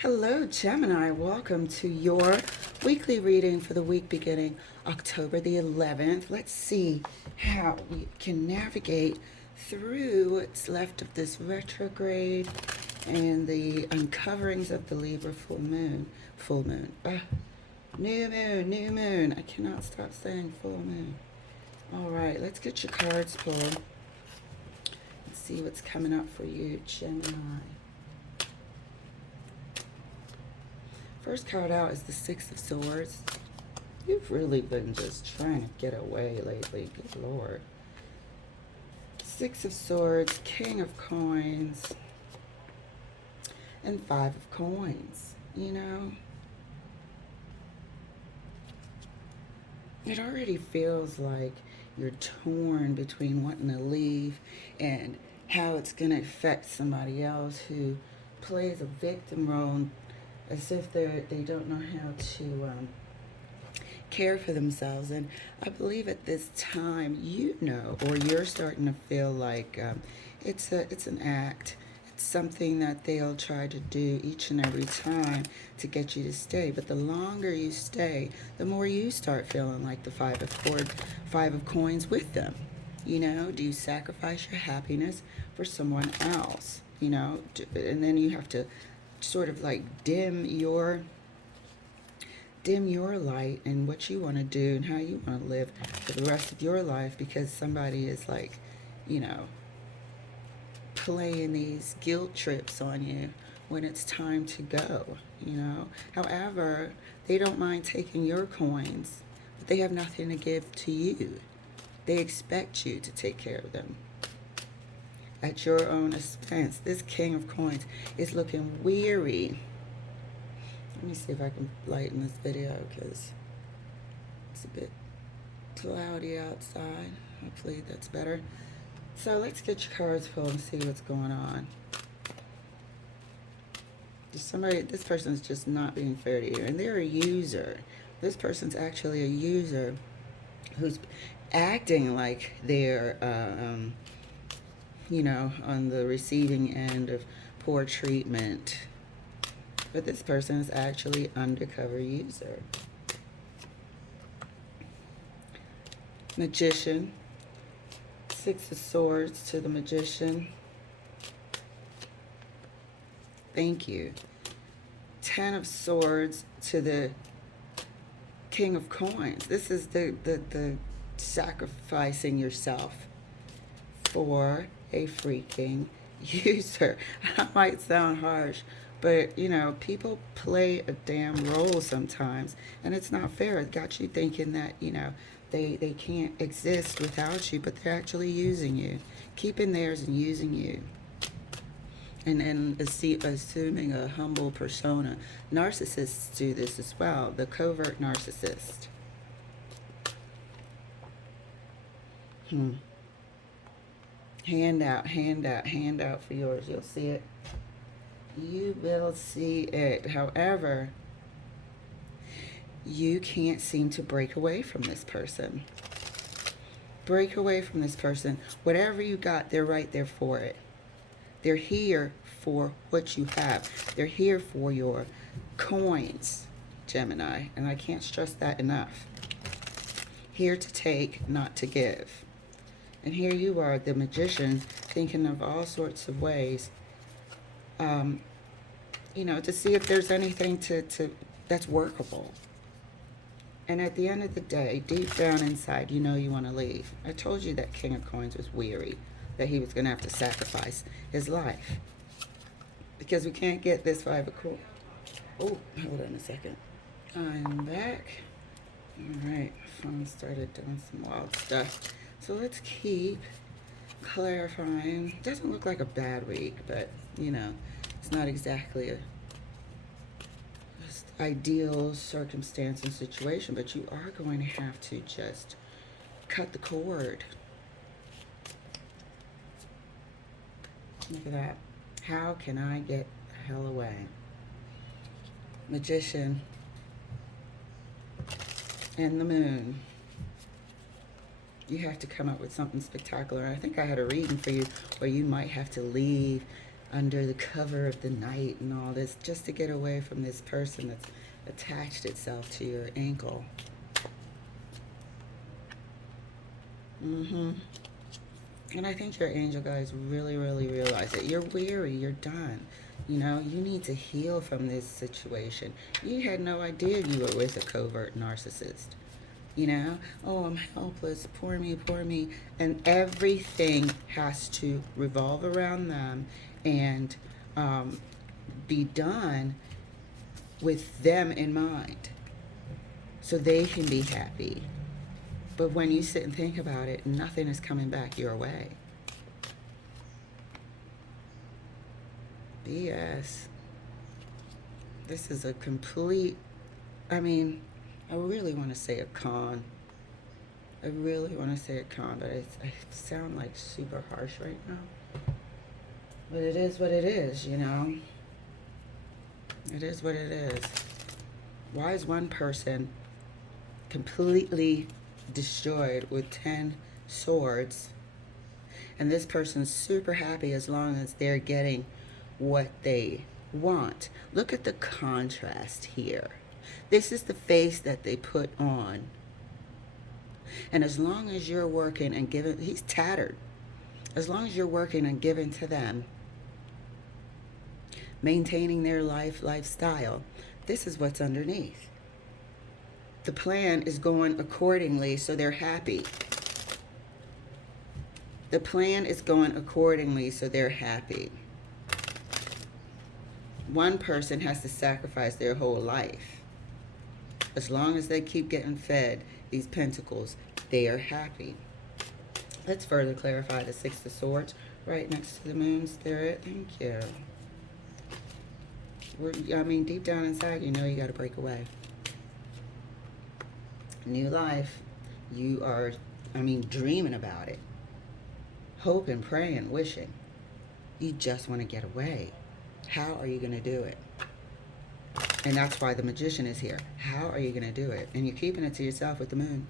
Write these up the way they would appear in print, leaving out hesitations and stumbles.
Hello, Gemini. Welcome to your weekly reading for the week beginning October the 11th. Let's see how we can navigate through what's left of this retrograde and the uncoverings of the Libra full moon. New moon, new moon. I cannot stop saying full moon. All right, let's get your cards pulled. Let's see what's coming up for you, Gemini. First card out is the Six of Swords. You've really been just trying to get away lately. Good Lord. Six of Swords, King of Coins, and Five of Coins. You know, it already feels like you're torn between wanting to leave and how it's going to affect somebody else who plays a victim role as if they don't know how to care for themselves. And I believe at this time, or you're starting to feel like it's an act. It's something that they'll try to do each and every time to get you to stay. But the longer you stay, the more you start feeling like the five of coins with them. You know, do you sacrifice your happiness for someone else? You know, and then you have to sort of like dim your light and what you want to do and how you want to live for the rest of your life because somebody is like, you know, playing these guilt trips on you when it's time to go, you know. However, they don't mind taking your coins, but they have nothing to give to you. They expect you to take care of them at your own expense. This King of Coins is looking weary. Let me see if I can lighten this video because it's a bit cloudy outside. Hopefully that's better. So let's get your cards pulled and see what's going on. This person's just not being fair to you, and they're a user. This person's actually a user who's acting like they're on the receiving end of poor treatment. But this person is actually undercover user. Magician. Six of Swords to the Magician. Thank you. Ten of Swords to the King of Coins. This is the sacrificing yourself for a freaking user. That might sound harsh, but you know, people play a damn role sometimes, and it's not fair. It got you thinking that, you know, they can't exist without you, but they're actually using you, keeping theirs and using you. And assuming a humble persona. Narcissists do this as well, the covert narcissist. Hand out, hand out, hand out for yours. You'll see it. You will see it. However, you can't seem to break away from this person. Break away from this person. Whatever you got, they're right there for it. They're here for what you have. They're here for your coins, Gemini. And I can't stress that enough. Here to take, not to give. And here you are, the Magician, thinking of all sorts of ways, to see if there's anything that's workable. And at the end of the day, deep down inside, you know you want to leave. I told you that King of Coins was weary, that he was going to have to sacrifice his life. Because we can't get this Five of Coins. Oh, hold on a second. I'm back. All right, phone started doing some wild stuff. So let's keep clarifying. Doesn't look like a bad week, but, you know, it's not exactly a ideal circumstance and situation, but you are going to have to just cut the cord. Look at that. How can I get the hell away? Magician and the Moon. You have to come up with something spectacular. I think I had a reading for you where you might have to leave under the cover of the night and all this, just to get away from this person that's attached itself to your ankle. And I think your angel guys really, really realize it. You're weary. You're done. You know, you need to heal from this situation. You had no idea you were with a covert narcissist. You know, oh, I'm helpless. Poor me, poor me. And everything has to revolve around them and be done with them in mind so they can be happy. But when you sit and think about it, nothing is coming back your way. BS. This is a complete, I mean, I really want to say a con. I really want to say a con, but I sound like super harsh right now. But it is what it is, you know? It is what it is. Why is one person completely destroyed with 10 swords and this person's super happy as long as they're getting what they want? Look at the contrast here. This is the face that they put on. And as long as you're working and giving, he's tattered. As long as you're working and giving to them, maintaining their lifestyle, this is what's underneath. The plan is going accordingly, so they're happy. The plan is going accordingly, so they're happy. One person has to sacrifice their whole life. As long as they keep getting fed these pentacles, they are happy. Let's further clarify the Six of Swords right next to the Moon Spirit. Thank you. I mean, deep down inside, you know you got to break away. New life. You are, dreaming about it. Hoping, praying, wishing. You just want to get away. How are you going to do it? And that's why the Magician is here. How are you going to do it? And you're keeping it to yourself with the Moon.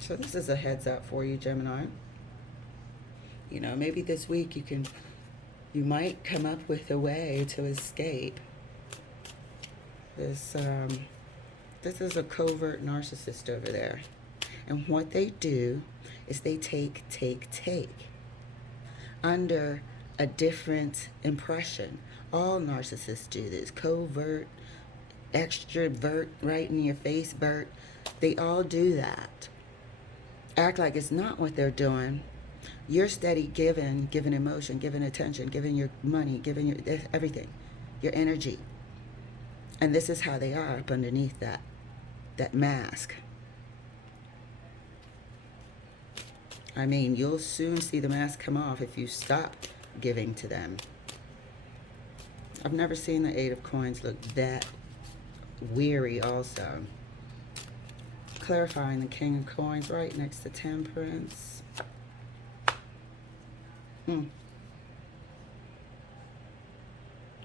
So this is a heads up for you, Gemini. You know, maybe this week you might come up with a way to escape this. This is a covert narcissist over there. And what they do is they take under a different impression. All narcissists do this. Covert, extrovert, right in your face, Bert. They all do that. Act like it's not what they're doing. You're steady giving emotion, giving attention, giving your money, giving your everything, your energy. And this is how they are up underneath that mask. I mean, you'll soon see the mask come off if you stop giving to them. I've never seen the Eight of Coins look that weary also. Clarifying the King of Coins right next to Temperance.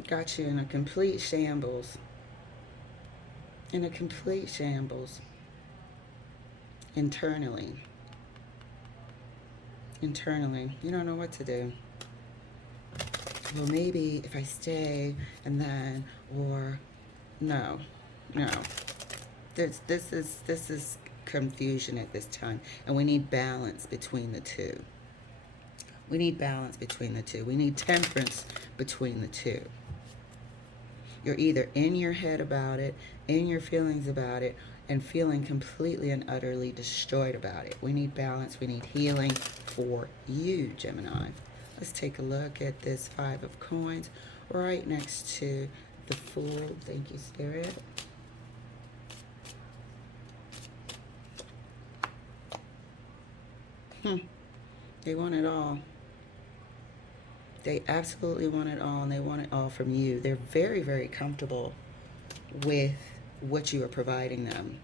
Got you in a complete shambles. In a complete shambles. Internally. You don't know what to do. Well, maybe if I stay and then, or no. This is confusion at this time, and we need balance between the two. We need temperance between the two. You're either in your head about it, in your feelings about it, and feeling completely and utterly destroyed about it. We need balance. We need healing for you, Gemini. Let's take a look at this Five of Coins right next to the Fool. Thank you, Spirit. They want it all. They absolutely want it all, and they want it all from you. They're very, very comfortable with what you are providing them.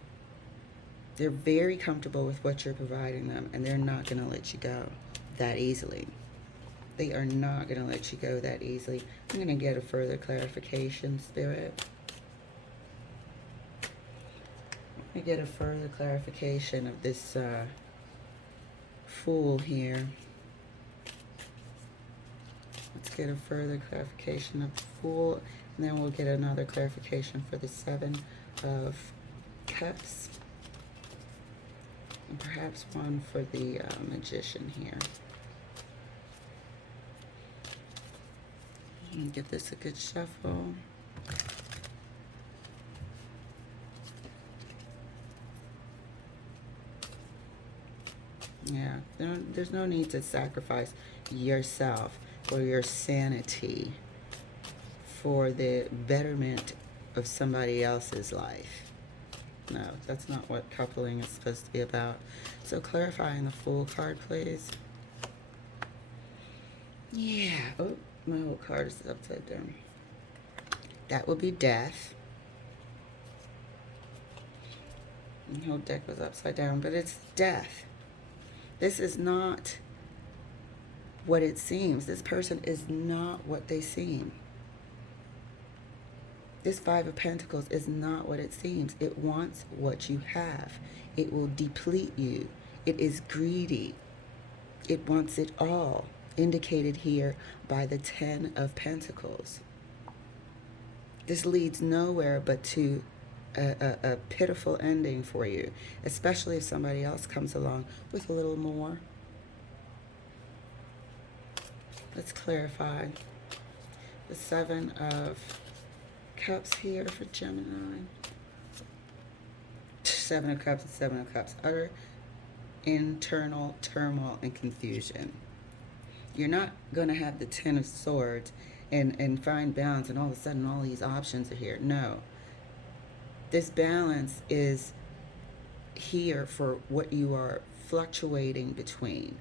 They're very comfortable with what you're providing them, and they're not going to let you go that easily. They are not going to let you go that easily. I'm going to get a further clarification, Spirit. I'm going to get a further clarification of this Fool here. get a further clarification of the Fool, and then we'll get another clarification for the Seven of Cups, and perhaps one for the Magician here. And give this a good shuffle. Yeah, there's no need to sacrifice yourself or your sanity for the betterment of somebody else's life. No, that's not what coupling is supposed to be about. So clarifying the Fool card, please. Yeah. Oh, my whole card is upside down. That will be death. The whole deck was upside down, but it's death. This is not what it seems. This person is not what they seem. This Five of Pentacles is not what it seems. It wants what you have. It will deplete you. It is greedy. It wants it all, indicated here by the Ten of Pentacles. This leads nowhere but to a pitiful ending for you, especially if somebody else comes along with a little more. Let's clarify the Seven of Cups here for Gemini. Seven of Cups and Seven of Cups. Utter internal turmoil and confusion. You're not going to have the Ten of Swords and find balance and all of a sudden all these options are here. No. This balance is here for what you are fluctuating between.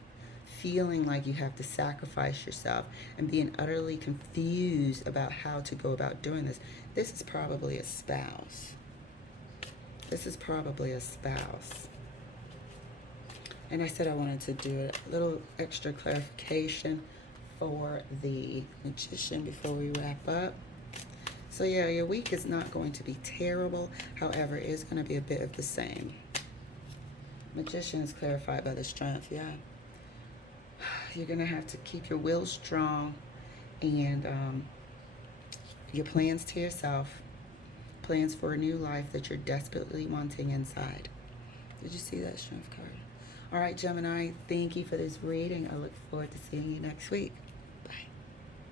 Feeling like you have to sacrifice yourself and being utterly confused about how to go about doing this. This is probably a spouse. This is probably a spouse. And I said I wanted to do a little extra clarification for the Magician before we wrap up. So yeah, your week is not going to be terrible. However, it is going to be a bit of the same. Magician is clarified by the Strength, yeah. You're going to have to keep your will strong and your plans to yourself, plans for a new life that you're desperately wanting inside. Did you see that Strength card? All right, Gemini, thank you for this reading. I look forward to seeing you next week.